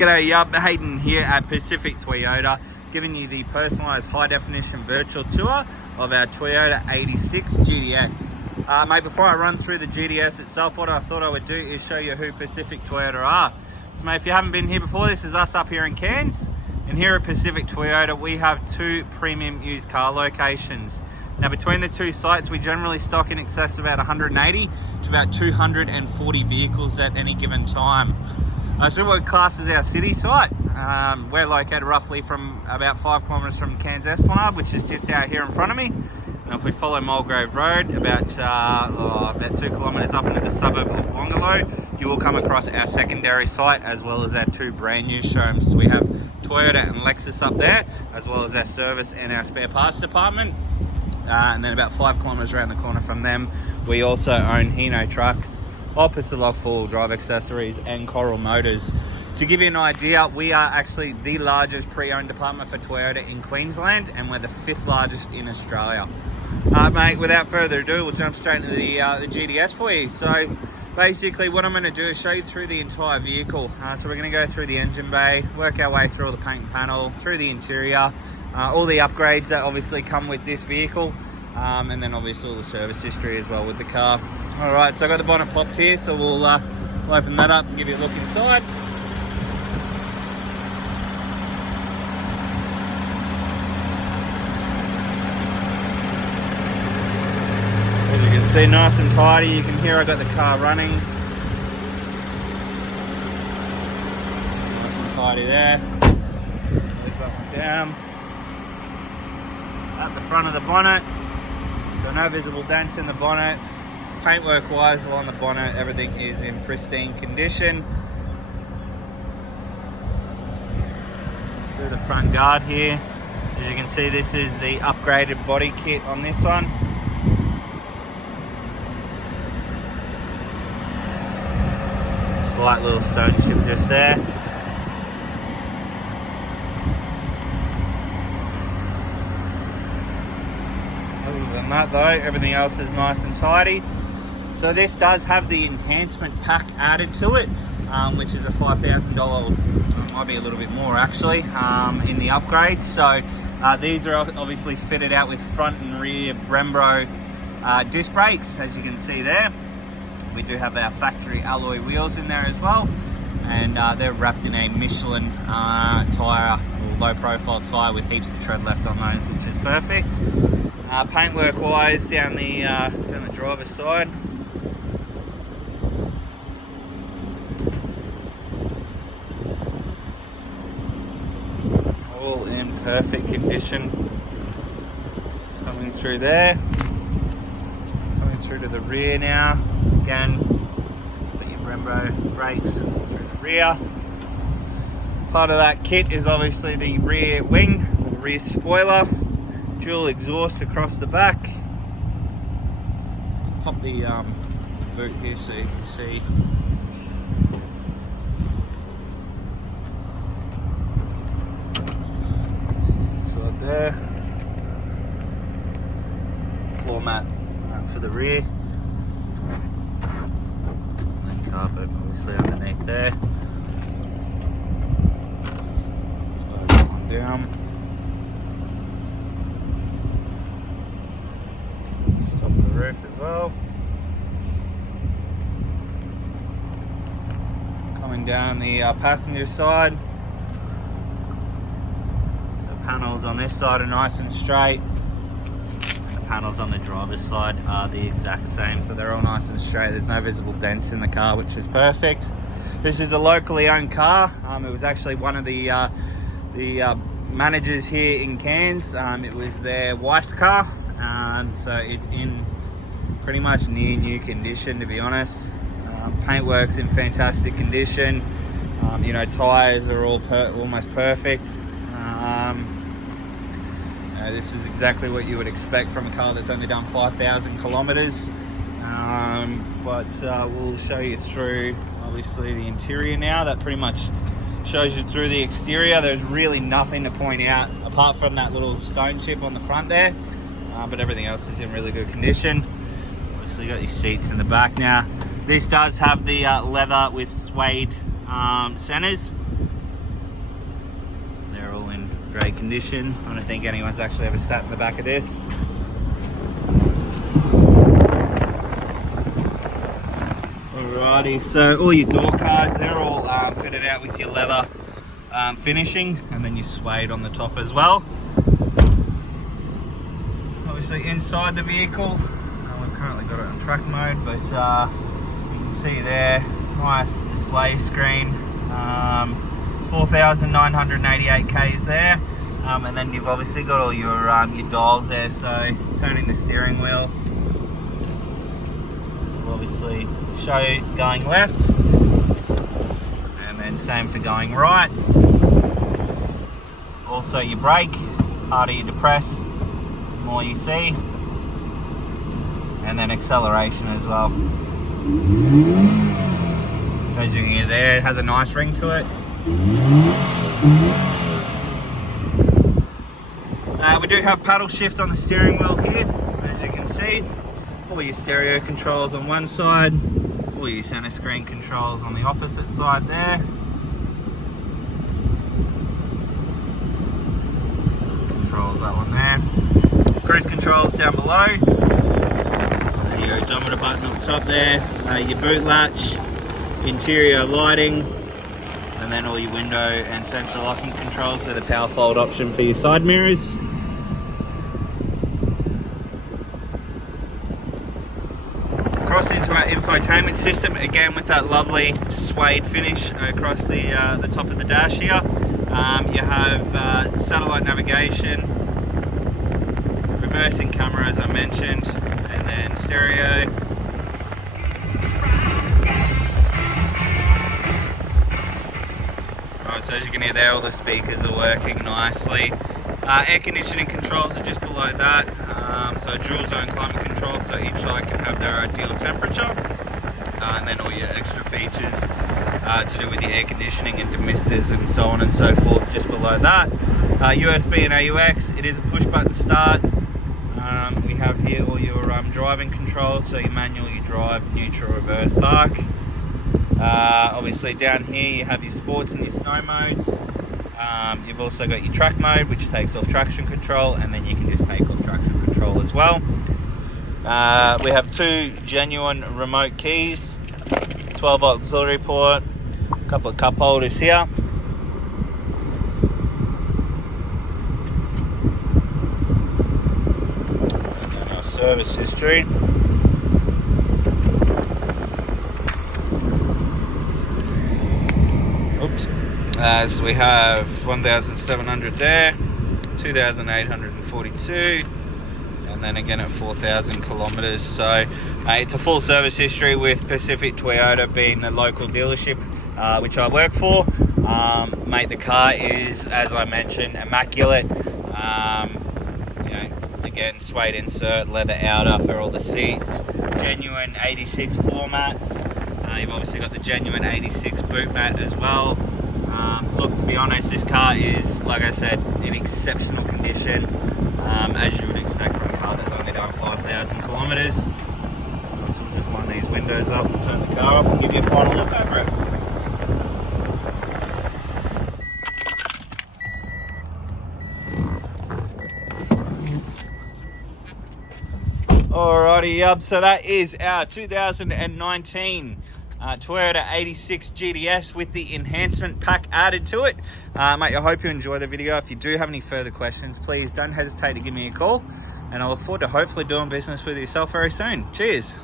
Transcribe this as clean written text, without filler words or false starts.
G'day, Hayden here at Pacific Toyota, giving you the personalised high-definition virtual tour of our Toyota 86 GTS. Mate, before I run through the GTS itself, what I thought I would do is show you who Pacific Toyota are. So mate, if you haven't been here before, this is us up here in Cairns, and here at Pacific Toyota we have two premium used car locations. Now between the two sites we generally stock in excess of about 180 to about 240 vehicles at any given time. So what class is our city site. We're located roughly from about 5 kilometres from Cairns Esplanade, which is just out here in front of me. And if we follow Mulgrave Road about 2 kilometres up into the suburb of Bongalo, you will come across our secondary site as well as our two brand new showrooms. So we have Toyota and Lexus up there, as well as our service and our spare parts department. And then about 5 kilometres around the corner from them, we also own Hino Trucks, Opus Lock 4-wheel drive accessories, and Coral Motors. To give you an idea, we are actually the largest pre-owned department for Toyota in Queensland, and we're the 5th largest in Australia. Mate, without further ado, we'll jump straight into the GTS for you. So basically what I'm going to do is show you through the entire vehicle. So we're going to go through the engine bay, work our way through all the paint and panel, through the interior, all the upgrades that obviously come with this vehicle, and then obviously all the service history as well with the car. Alright, so I got the bonnet popped here, so we'll open that up and give you a look inside. As you can see, nice and tidy. You can hear I got the car running. Nice and tidy there. Goes up and down. At the front of the bonnet, so no visible dents in the bonnet. Paintwork wise along the bonnet, everything is in pristine condition. Through the front guard here, as you can see, this is the upgraded body kit on this one. Slight little stone chip just there. Other than that though, everything else is nice and tidy. So this does have the enhancement pack added to it, which is a $5,000, might be a little bit more actually, in the upgrades. So these are obviously fitted out with front and rear Brembo disc brakes, as you can see there. We do have our factory alloy wheels in there as well, and they're wrapped in a Michelin tyre, or low profile tyre with heaps of tread left on those, which is perfect. Paintwork wise down the driver's side, all in perfect condition. Coming through there, coming through to the rear now. Again, put your Brembo brakes through the rear. Part of that kit is obviously the rear wing, the rear spoiler, dual exhaust across the back. Pop the boot here so you can see. Inside there. Floor mat for the rear. And then carpet obviously underneath there. Slide one down. Top of the roof as well. Coming down the passenger side, so panels on this side are nice and straight, and the panels on the driver's side are the exact same, so they're all nice and straight. There's no visible dents in the car, which is perfect. This is a locally owned car. It was actually one of the managers here in Cairns. It was their wife's car, so it's in pretty much near new condition, to be honest. Paintwork's in fantastic condition. Tyres are all almost perfect. This is exactly what you would expect from a car that's only done 5,000 kilometres. But we'll show you through obviously the interior now. That pretty much shows you through the exterior. There's really nothing to point out apart from that little stone chip on the front there, but everything else is in really good condition. Obviously you got your seats in the back now. This does have the leather with suede centers, Great condition. I don't think anyone's actually ever sat in the back of this. Alrighty, so all your door cards, they're all fitted out with your leather finishing, and then your suede on the top as well. Obviously inside the vehicle, we've currently got it on track mode, but you can see there, nice display screen, 4,988 Ks there, and then you've obviously got all your dials there, so turning the steering wheel will obviously show going left, and then same for going right. Also your brake, harder you depress, the more you see, and then acceleration as well. So as you can hear there, it has a nice ring to it. We do have paddle shift on the steering wheel here, as you can see. All your stereo controls on one side, all your center screen controls on the opposite side there. Controls that one there. Cruise controls down below. Your odometer button up top there. Your boot latch, interior lighting, and then all your window and central locking controls with a power fold option for your side mirrors. Across into our infotainment system, again with that lovely suede finish across the top of the dash here. You have satellite navigation, reversing camera as I mentioned, and then stereo. Right, so as you can hear there, all the speakers are working nicely. Air conditioning controls are just below that, so dual zone climate control, so each side can have their ideal temperature, and then all your extra features to do with your air conditioning and demisters and so on and so forth just below that. USB and AUX, it is a push button start. We have here all your driving controls, so your manual, your drive, neutral, reverse, park. Obviously down here you have your sports and your snow modes. You've also got your track mode, which takes off traction control, and then you can just take off traction control as well. We have two genuine remote keys, 12-volt auxiliary port, a couple of cup holders here. And then our service history. Oops. So we have 1,700 there, 2,842, and then again at 4,000 kilometers. So it's a full service history with Pacific Toyota being the local dealership which I work for. Mate, the car is, as I mentioned, immaculate. Again, suede insert, leather outer for all the seats, genuine 86 floor mats. You've obviously got the genuine 86 boot mat as well. Look, to be honest, this car is, like I said, in exceptional condition, as you would expect from a car that's only done 5,000 kilometers. So we'll just line these windows up and turn the car off and give you a final look over it. Alrighty, yup, so that is our 2019 Toyota 86 GTS with the enhancement pack added to it. Mate, I hope you enjoy the video. If you do have any further questions, please don't hesitate to give me a call, and I look forward to hopefully doing business with yourself very soon. Cheers.